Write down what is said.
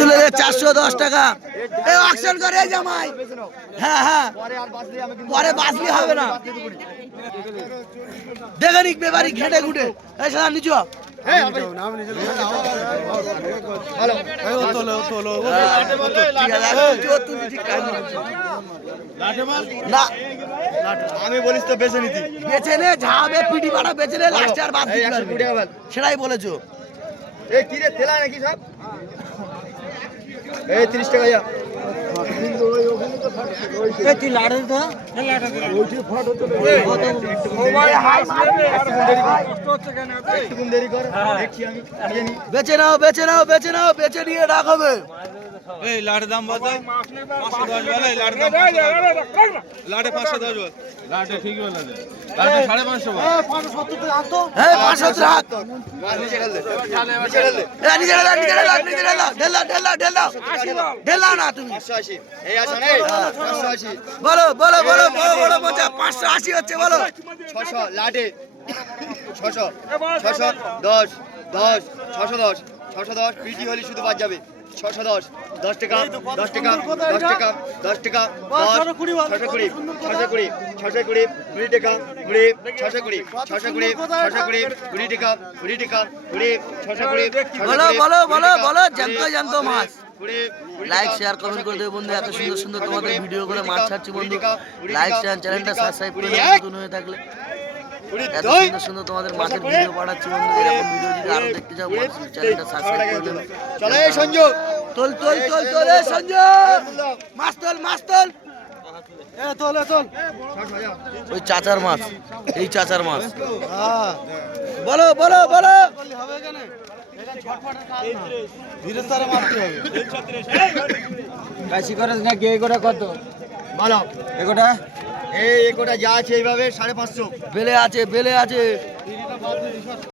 দুলে দে 410 টাকা। এই অকশন করে জামাই। হ্যাঁ হ্যাঁ, পরে বাসলি হবে না। দেখে নিক বেবারি ঘেটে ঘুটে। এই সাদা নিচু আমি বলিস তো বেছে নিতি, বেছে নে, ঝাবে পিটি পাড়া বেছে নে, লাস্টে আর বাদ দিবি না। সেটাই বলেছো। এই কি রে তেলা নাকি সব? এই 30 টাকা যা। তুই লাড়ে তো একটু দেরি কর, দেখছি আমি নিয়ে নি। বেছে নাও বেছে নাও বেছে নাও, বেছে নিয়ে রাখবে। এই লাটের দাম বলতো 510 বলে, লাটের দাম লাটে 510 বল, লাটে ঠিক বলে দে, লাটে 550 বল। হ্যাঁ 570 রাখ। নিচে ঢেল দে, নিচে ঢেলা না তুমি। 580। এই আসেন, এই 580। বলো বলো বলো বড় বড় মোচা 580 হচ্ছে বলো। 600 লাটে 600 610 10 610 610 পিটি হলি শুধু বাদ যাবে। 610 10 টাকা 10 টাকা 10 টাকা 10 টাকা 620 620 620 20 টাকা 20 620 620 20 টাকা 20 টাকা 20 620। বলো বলো বলো বলো, জানতো জানতো মাছ। লাইক শেয়ার কমেন্ট করে দেবে বন্ধু। এত সুন্দর সুন্দর তোমাদের ভিডিও করে মাছ ছাড়ছি বন্ধু। লাইক শেয়ার, চ্যানেলটা সাবস্ক্রাইব করে দেবে নতুন হয়ে থাকলে। এত সুন্দর সুন্দর তোমাদের মাছের ভিডিও পাঠাচ্ছি বন্ধু। এরকম ভিডিও যদি আরো দেখতে চাও চ্যানেলটা সাবস্ক্রাইব করে দেবে। চলে সঞ্জু, তোল তোল তোল তোল এ সঞ্জু, মাছ তোল মাছ তোল। ওই চাচার মাছ, এই চাচার মাছ। বলো বলো বলো। কাশি করে নাকি এগোটা কত? ভালো এগোটা এই একটা যা আছে এইভাবে 550। বেলে আছে বেলে আছে।